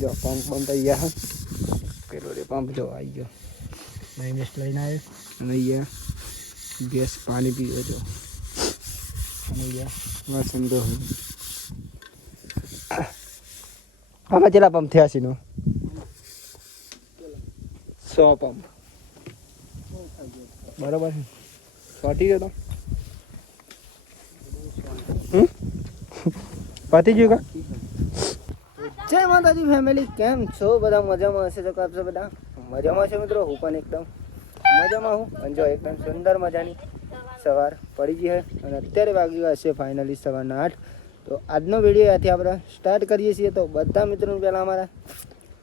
જો પંપ બંધ થઈ ગયા પેલો રે પંપ જો આવી ગયો નહીં વેસ્ટ લઈને આવ્યો અને અહીંયા ગેસ પાણી પીવો જો અને અહીંયા વાસણ ધો આમાં કેટલા પંપ થયા છે નો 100 પંપ બરાબર છે પતી ગયો તો પતી ગયું કા જય માતાજી ફેમિલી કેમ છો બધા મજામાં હશે તો આપશો બધા મજામાં છે મિત્રો હું પણ એકદમ મજામાં હું અને જો એકદમ સુંદર મજાની સવાર પડી ગઈ છે અને અત્યારે વાગી ગયા છે ફાઇનલી સવારના 8 તો આજનો વિડીયો આથી આપણે સ્ટાર્ટ કરીએ છીએ તો બધા મિત્રોને પહેલાં અમારા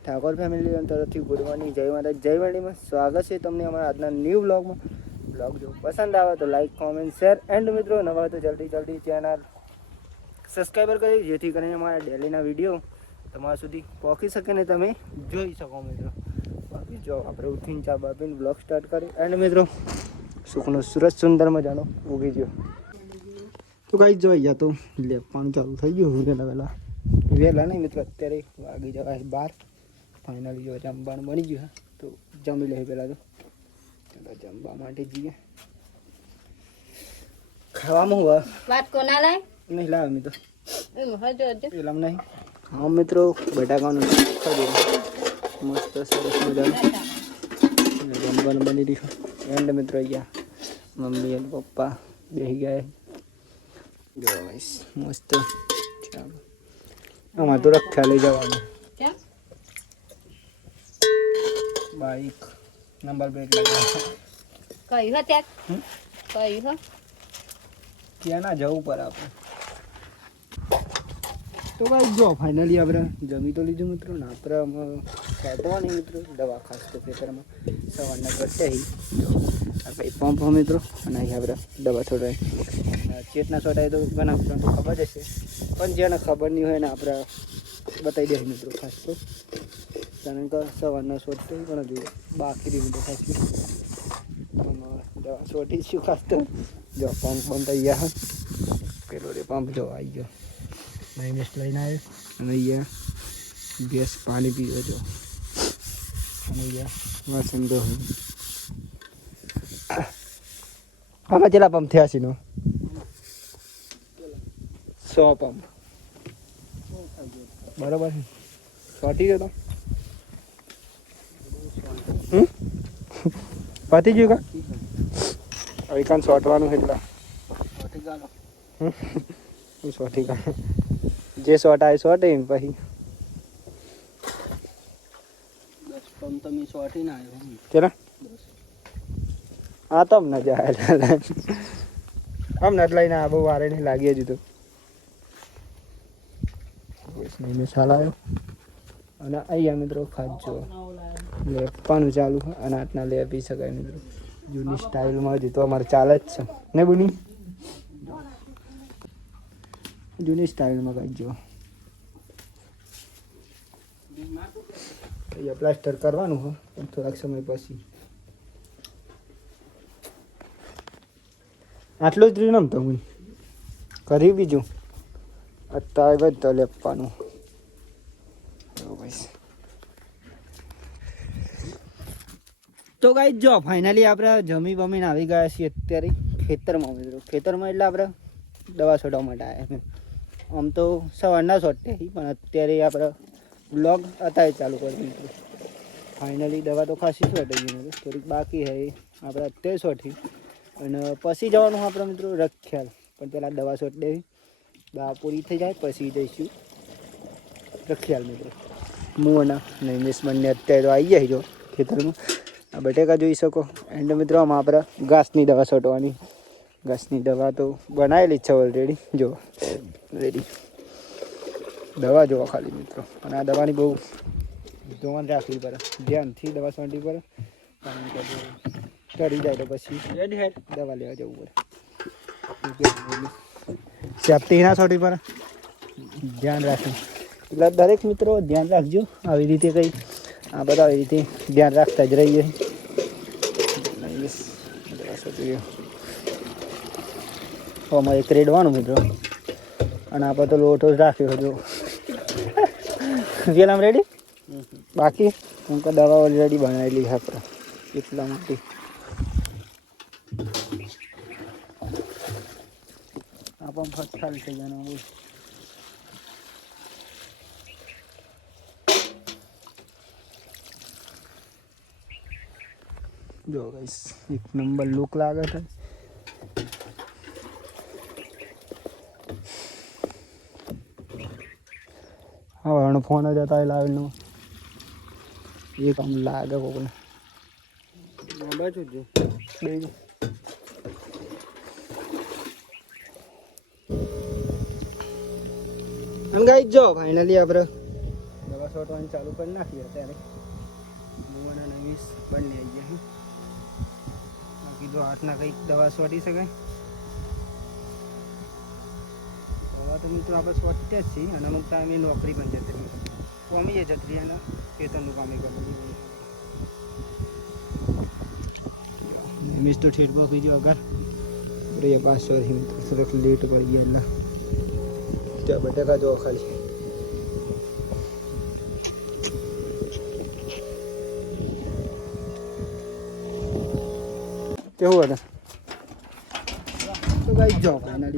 ઠાકોર ફેમિલી તરફથી ગુડ મોર્નિંગ જય માતા જય મંડીમાં સ્વાગત છે તમને અમારા આજના ન્યૂ બ્લોગમાં બ્લોગ જો પસંદ આવે તો લાઈક કોમેન્ટ શેર એન્ડ મિત્રો નવા હોય તો જલ્દી ચેનલ સબસ્ક્રાઈબર કરી જેથી કરીને અમારા ડેલીના વિડીયો તમારા સુધી પહોંચી શકે ને તમે જોઈ શકો મિત્રો બાકી જો આપણે ઉઠીને ચા બાપીને બ્લોગ સ્ટાર્ટ કરી એન્ડ મિત્રો સુખનો સુરત સુંદર મજાનો ઉગી ગયો તો કાંઈ જો અહીંયા તો લેપવાનું ચાલુ થઈ ગયું વહેલા નહીં મિત્રો અત્યારે વાગી જવાય 12 ફાઇનલી જો જમવાનું બની ગયું તો જમી લે પહેલાં તો ચાલો જમવા માટે જઈએ ખાવામાં હું વાત કોના લાય નહીં લાવે મિત્રો હજો પેલા નહીં હા મિત્રો બટાકાનું ખાઈ મસ્ત સરસ મજાનું જમવાનું બની રહ્યું એન્ડ મિત્રો અહીંયા મમ્મી અને પપ્પા બેસી ગયા જો મસ્ત ચાલો આમાં તો રખ્યા લઈ જવાનું બાઈક નંબર પ્લેટ લગાવવા કઈ હો ત્યાં કઈ હો ત્યાં ના જવું પર આપણે તો ભાઈ જો ફાઇનલી આપણે જમી તો લીધું મિત્રો ને આપણે ખેંચવાની મિત્રો દવા ખાસ તો ખેતરમાં સવારના કરતે આપણે પંપ મિત્રો અને અહીં આપણે દવા છોડાય ચેતના છોડાય તો ઘણા મિત્રોને તો ખબર જ હશે પણ જેને ખબર નહીં હોય ને આપણે બતાવી દઈએ મિત્રો ખાસ તો કારણ કે સવારના છોડતો પણ હજુ બાકી રહી મિત્રો ખાસ દવા છોટીશું ખાસ તો જો પંપ બંધ થઈ ગયા પેલો રે પંપ જો આવી ગયો નહીં વેસ્ટ લઈને આવ્યો અને અહીંયા ગેસ પાણી પીવો જો અને અહીંયા વાસણ ધો આમાં કેટલા પંપ થયા છે નો 100 પંપ બરાબર છે પતી ગયો તો પતી ગયું કા હવે કાન શોટવાનું એટલા શોટી કા જે શોટ આવે શોટ એમ પછી 10 પંપ તમે શોટી ના આવ્યો ચલા હા તો અમને જાય અમને જ લઈને આ બહુ વારે નહીં લાગી હજુ તો મસાલા આવ્યો અને અહીંયા મિત્રો ખાજો લેપવાનું ચાલુ અને આટના લે પી શકાય મિત્રો જૂની સ્ટાઇલમાં હજી તો અમારે ચાલે જ છે ને બુની જૂની સ્ટાઇલમાં કાઢજો અહીંયા પ્લાસ્ટર કરવાનું હોય પણ થોડાક સમય પછી આટલું જ રહ્યું ને તો હું કરી બીજું અત્યારે બધું લેપવાનું તો ગાઈસ જો ફાઇનલી આપણે જમી બમીને આવી ગયા છીએ અત્યારે ખેતરમાં મિત્રો ખેતરમાં એટલે આપણે દવા છોડવા માટે આવ્યા આમ તો સવારના છોડતે પણ અત્યારે આપણે બ્લોગ અત્યારે ચાલુ કરી મિત્રો ફાઇનલી દવા તો ખાસી છોટી ગઈ મિત્રો થોડીક બાકી છે આપણે અત્યારે છોટી અને પછી જવાનું આપણે મિત્રો રખ્યાલ પણ પહેલાં દવા છોટ દેવી દવા પૂરી થઈ જાય પછી જઈશું રખ્યાલ મિત્રો હું અને નૈમેશ બંને અત્યારે તો આવી જાય જો ખેતરમાં આ બટેકા જોઈ શકો એન્ડ મિત્રો આમાં આપણે ઘાસની દવા છોટવાની ઘાસની દવા તો બનાવેલી જ છે ઓલરેડી જો રેડી દવા જોવા ખાલી મિત્રો અને આ દવાની બહુ ધોવાન રાખવી પડે ધ્યાનથી દવા છોટવી પડે કારણ કે ચડી જાય તો પછી દવા લેવા જવું પડે સેફ્ટી ના છોટવી પડે ધ્યાન રાખવું એટલે દરેક મિત્રો ધ્યાન રાખજો આવી રીતે કંઈ આ બધા આવી રીતે ધ્યાન રાખતા જ રહીએ આમાં એક રેડવાનું મિત્રો અને આપણે તો લોટો જ રાખ્યો જો પેલા રેડી બાકી કેમ કે દવા ઓલરેડી બનાવેલી છે આપણે એટલા માટે આ પણ ફર્સ્ટ ખાલી થઈ જવાનું બોલ જો ગાઈસ એક નંબર લુક લાગે છે હવે ફોન જ હતા લાવેલું એ કામ લાગે કોકને બાજુ જ આમ ગાઈ જો ફાઇનલી આપણે દવા છોટવાની ચાલુ કરી નાખીએ અત્યારે જોવાના નવીસ બંને આવી ગયા બાકી તો હાથના કંઈક દવા છોટી શકાય દવા તો મિત્રો આપણે છોટતે જ છીએ અને અમુક ટાઈમે નોકરી પણ જતી રહી કોમી જતી રહી અને ખેતરનું કામ કરવું નવીસ તો ઠેઠ પકડી ગયો અગર રે 500 મિત્રો થોડોક લેટ પડી ગયા એટલે ત્યાં બટાકા જો ખાલી કેવું હતા તો ગાઈ જો ફાઇનલી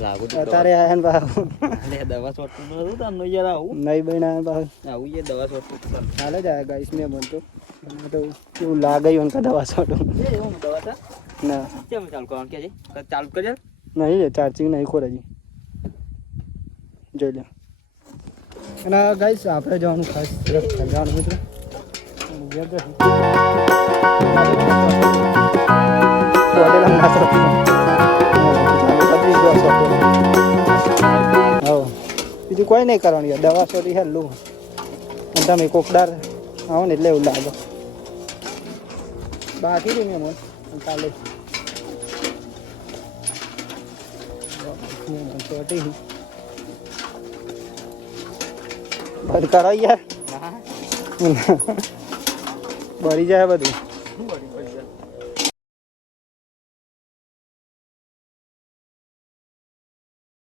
અત્યારે આયા ને બાબુ દવા છોટતું નતું તમને યાર આવું નહીં બન્યા બાબુ આવું યાર દવા છોટતું હાલ જ આયા ગાઈસ મેં બનતો તો કેવું લાગે એવું કે દવા છોટું એવું દવા હતા ના કેમ ચાલુ કરવાનું કે છે ચાલુ કરજે નહીં ચાર્જિંગ નહીં ખોર હજી જોઈ લે અને ગાઈસ આપણે જવાનું ખાસ જવાનું મિત્રો બીજું કોઈ નહીં કરવાનું યાર દવા છોટી હેલું અને તમે કોકદાર આવો ને એટલે એવું લાગે બાકી નહીં મેં કાલે છોટી બંધ કરો યાર બળી જાય બધું